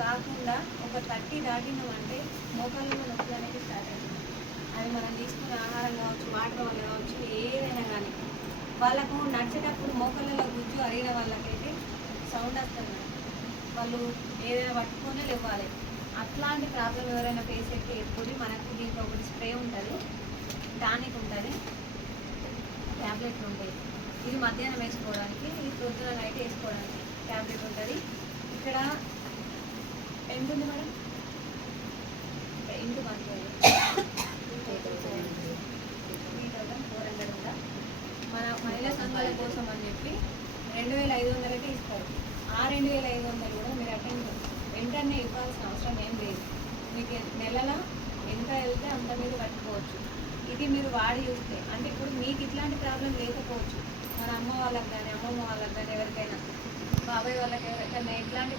కాకుండా ఒక 30 దాటినామంటే మోకాళ్ళలో నొప్పులు అనేది స్టార్ట్ అవుతుంది. అది మనం తీసుకునే ఆహారం కావచ్చు, వాటర్ వల్ల కావచ్చు, ఏదైనా కానీ వాళ్ళకు నడిచేటప్పుడు మోకాళ్ళలో గుజ్జు అరిగిన వాళ్ళకైతే సౌండ్ వస్తుంది. వాళ్ళు ఏదైనా పట్టుకొని లేవాలి. అట్లాంటి ప్రాబ్లం ఎవరైనా ఫేస్ అయితే ఎప్పుడు మనకు దీంట్లో ఒకటి స్ప్రే ఉంటుంది, టానిక్ ఉంటుంది, ట్యాబ్లెట్లు ఉంటాయి. ఇది మధ్యాహ్నం వేసుకోవడానికి, ఇది పొద్దున నైట్ వేసుకోవడానికి ట్యాబ్లెట్ ఉంటుంది. ఇక్కడ ఎంత ఉంది మేడం? ఇంటి మంత్ 3,400 ఉందా? మన మహిళా సంఘాల కోసం అని చెప్పి 2,500కే ఇస్తారు. ఆ 2,500 కూడా మీరు వెంటనే ఇవ్వాల్సిన అవసరం ఏం లేదు. మీకు నెలలో ఎంత వెళ్తే అంత మీరు కట్టుకోవచ్చు. ఇది మీరు వాడి చూస్తే అంటే ఇప్పుడు మీకు ఇట్లాంటి ప్రాబ్లం లేకపోవచ్చు, మన అమ్మ వాళ్ళకి కానీ, అమ్మమ్మ వాళ్ళకి కానీ, ఎవరికైనా బాబాయ్ వాళ్ళకి ఎవరికైనా ఇట్లాంటి